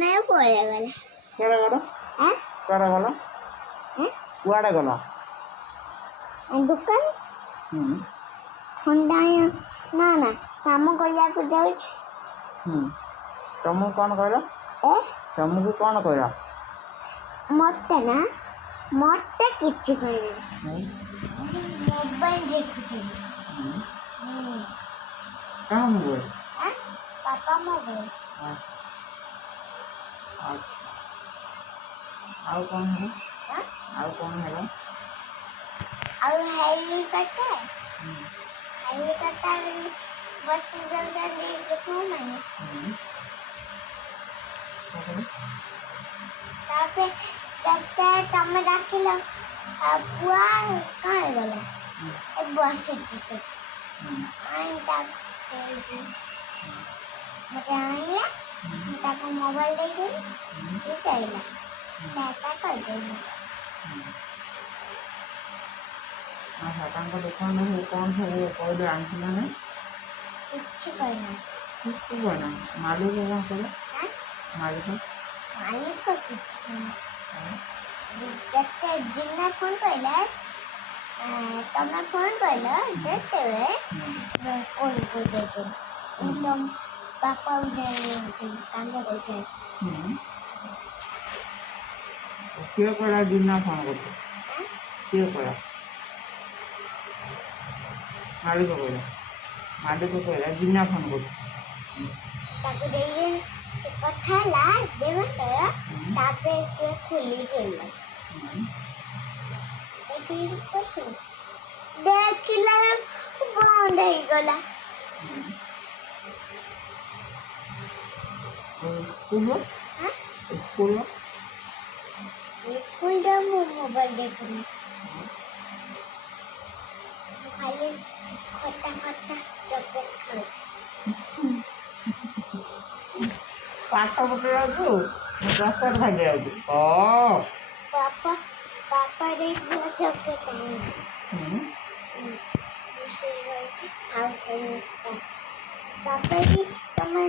নে পড়ে গেল। কেড়ে গেল? হ্যাঁ কেড়ে গেল? কুয়াড়ে গেল? ଦୋକାନ ଥଣ୍ଡା ନା ନା କାମ କରିବାକୁ ଯାଉଛି। ତମକୁ କ'ଣ କହିଲ? ତମକୁ କ'ଣ କହିଲ? ମୋତେ ନା ମୋତେ କିଛି କହିନି। ମୋବାଇଲ ଦେଖୁଥିଲି। କାହା ମୋବାଇଲ? ବାପା ମୋବାଇଲ। ଆଉ କ'ଣ ହେଲା? ଆଉ କ'ଣ ହେଲା? ଆଉ ହେଲିକପ୍ଟର ବସି ଯାଉଛନ୍ତି ଦେଖୁନାହିଁ। ତାପରେ ଯେତେ ତମେ ଡାକିଲ ପୁଅ କାଁ ହେଇଗଲା ଏ ବସିଛି ସେଠି ମୋତେ ଆଣିଲା ମୁଁ ତାକୁ ମୋବାଇଲ ଦେଇଦେଲି ସେ ଚାଲିଲା ଏକା କରିଦେଲି। ଆଚ୍ଛା ତାଙ୍କ ଦୋକାନରେ କ'ଣ ସବୁ କହିଲେ ଆଣିଥିଲା ନା? କିଛି କହିନା। କିଛି କହିନା? ମାଲିକ କ'ଣ କହିଲେ? ମାଲିକ କିଛି କହିନା। ଯେତେ ଜିନା ଫୋନ୍ କହିଲା ତମେ ଫୋନ୍ କହିଲ ଯେତେବେଳେ କହିଦେଇଥିଲି ତମ ବାପାକୁ ଯାଇଥିଲି କାନ୍ଦ କରିକି ଆସି। କିଏ କହିଲା ଜିନା ଫୋନ୍ କରୁଛ? କିଏ କହିଲା? ମାଲିକ କହିଲା। ମାଲିକ କହିଲା ଜିନା ଫୋନ୍ କରୁଛି। ତାକୁ ଦେଇଦେଲି ସେ କଥା ହେଲା ଦେବଙ୍କର ତାପରେ ସେ ଖୋଲିଦେଲା। ଦେଖିଲା ବନ୍ଦ ହେଇଗଲା। ସ୍କୁଲରେ ମୁଁ ମୋବାଇଲ ଦେଖୁନି। ଖାଲି ଖଟା ଖଟା ଚକଲେଟ୍ ଖାଉଛି। ପାଠ ପଢ଼ି ଯାଉଛୁ ଚକଲେଟ୍ ଖାଇ ଯାଉଛୁ। ବାପା ଦେଇଥିଲା ଚକଲେଟ୍ ବାପା ବି ତମେ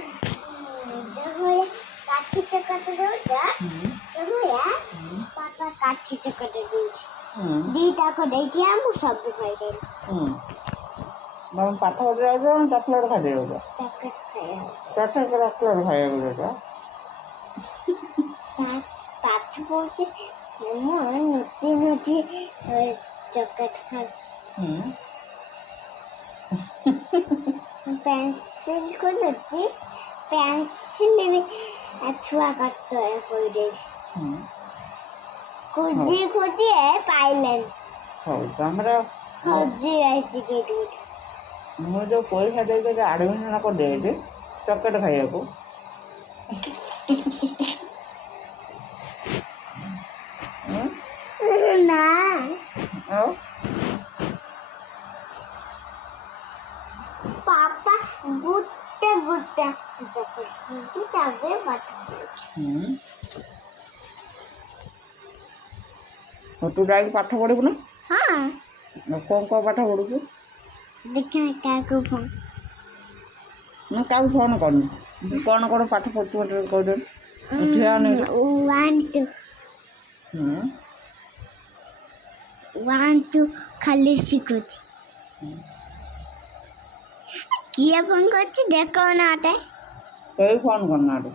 ଯେଭଳିଆ କାଠି ଚକଟି ଦଉଛ ସେଭଳିଆ ବାପା କାଠି ଚକଟି ଦଉଛି। ଦିଟାକ ଦେଇଥିଲା ମୁଁ ସବୁ ଖାଇଦେଲି। ତମେ ପାଠ ପଢ଼ି ଯାଉଛ ଚକଲେଟ୍ ଖାଇ ଯାଉଛ? ଚକଲେଟ୍ ଖାଇବାକୁ ଚକଲେଟ୍ ଖାଇବାକୁ ଯାଉଛ? ପାଠ ପଢ଼ୁଛି ମୁଁ ନୁଚି ଚକଲେଟ୍ ଖାଉଛି। ପେନ୍ସିଲ୍ ଖୋଲୁଛି ପେନ୍ସିଲ୍ ବି ଛୁଆ କାଟରେ କରିଦେଇଛି। ଖୋଜି ଖୋଜି ପାଇଲେନି। ହଉ ତମର ଖୋଜି ଯାଇଛି କେଉଁଠି। ମୁଁ ଯେଉଁ ପଇସା ଦେଇକି ଆଡ଼ମିସନ୍ କରିଦେଇଛି ଚକଲେଟ୍ ଖାଇବାକୁ। ନା ଆଉ ପାପା ଗୋଟେ ଚକଲେଟ୍ ତାପରେ ପାଠ ପଢ଼ୁଛି। ତୁ ଯାଇକି ପାଠ ପଢ଼ିବୁ ନା? ହଁ। କ'ଣ ପାଠ ପଢ଼ୁଛୁ? ଦେଖିବା କାହାକୁ ଫୋନ୍ ମୁଁ କାହାକୁ ଫୋନ୍ କରୁନି। କ'ଣ ପାଠ ପଢ଼ୁଛୁ ମୋତେ କହିଦେବି। ଠିଆ ନେଇ 1 2 ଖାଲି ଶିଖୁଛି। କିଏ ଫୋନ୍ କରୁଛି ଦେଖ ନା ଗୋଟେ। କେହି ଫୋନ୍ କରୁନାହାନ୍ତି।